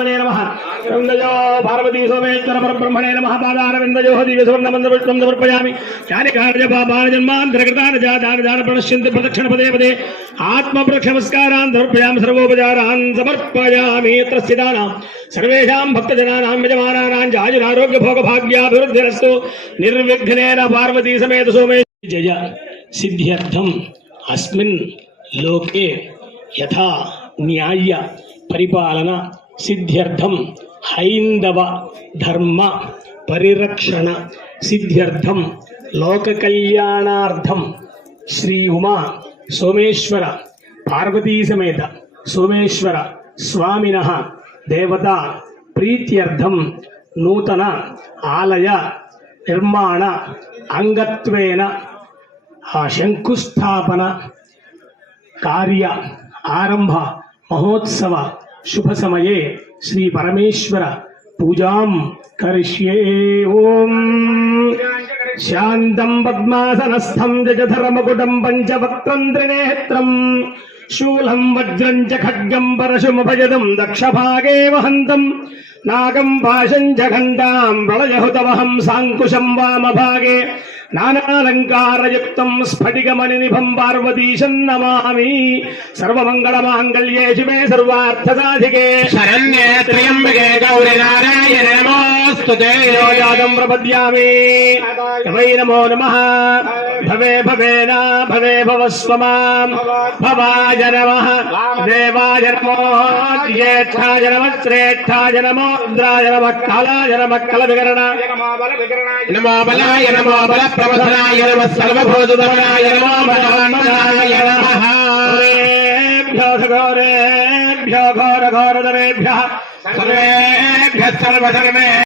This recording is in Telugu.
శ్రీరామనే నమః విందయో పార్వతీ సోమేశ్వర పరబ్రహ్మణే నమః పాదారవిందయో దివ్య సువర్ణమందపుష్పం సమర్పయామి యాని కార్య పాపాని జన్మాంతరకృతాని జాతాని దాన ప్రణశ్యంతి ప్రదక్షిణ పదే పదే ఆత్మ ప్రక్షమస్కారాన్ సమర్పయామి సర్వోపచారాన్ సమర్పయామి యత్ర స్థితానాం సర్వేషాం భక్తజనానాం యజమానానాం ఆయురారోగ్య భోగభాగ్యాభివృద్ధిరస్తు నిర్విఘ్నేన పార్వతీ సమేత సోమేశ్వర జయ సిద్ధ్యర్థం అస్మిన్ లోకే యథా న్యాయ పరిపాలన సిద్ధ్యర్థం హైందవ ధర్మ పరిరక్షణ సిద్ధ్యర్థం లోక కళ్యాణార్థం శ్రీ ఉమా సోమేశ్వర పార్వతీ సమేత సోమేశ్వర స్వామినః దేవతా ప్రీత్యర్థం నూతన ఆలయ నిర్మాణ అంగత్వేన శంకుస్థాపన కార్య ఆరంభ మహోత్సవ శుభ సమయే శ్రీ పరమేశ్వర పూజాం కరిష్యే. ఓం శాంతం పద్మాసనస్థం జజధరమకుటం పంచవక్త్రం త్రినేత్రం శూలం వజ్రం చ ఖడ్గం పరశుమభజదం దక్షభాగే వహంతం నాగం పాశం చ ఘంటాం ప్రళయహుతవహం సాంకుశం వామభాగే నానాలంకారయుక్తం స్ఫటికమణినిభం పార్వతీశం నమామి. సర్వమంగళమాంగళ్యే శివే సర్వార్థసాధికే శరణ్యే త్ర్యంబకే గౌరీ నారాయణే నమోస్తుతే. యోజాతం ప్రపద్యామి వై నమో నమః. భవే భవేన భవే భవస్వమాం భవాయ నమః. దేవాయ నమో జ్యేష్ఠాయ నమః శ్రేష్ఠాయ నమో రుద్రాయ నమః కాలాయ నమః కలవికరణాయ నమో బలాయ నమో బల ప్రవధనాయ నమః సర్వభూతధరణాయ నమో భగవానాయ నమః. ఘోరేభ్యో ఘోర ఘోరధరేభ్యః సర్వేభ్యః సర్వధర్మే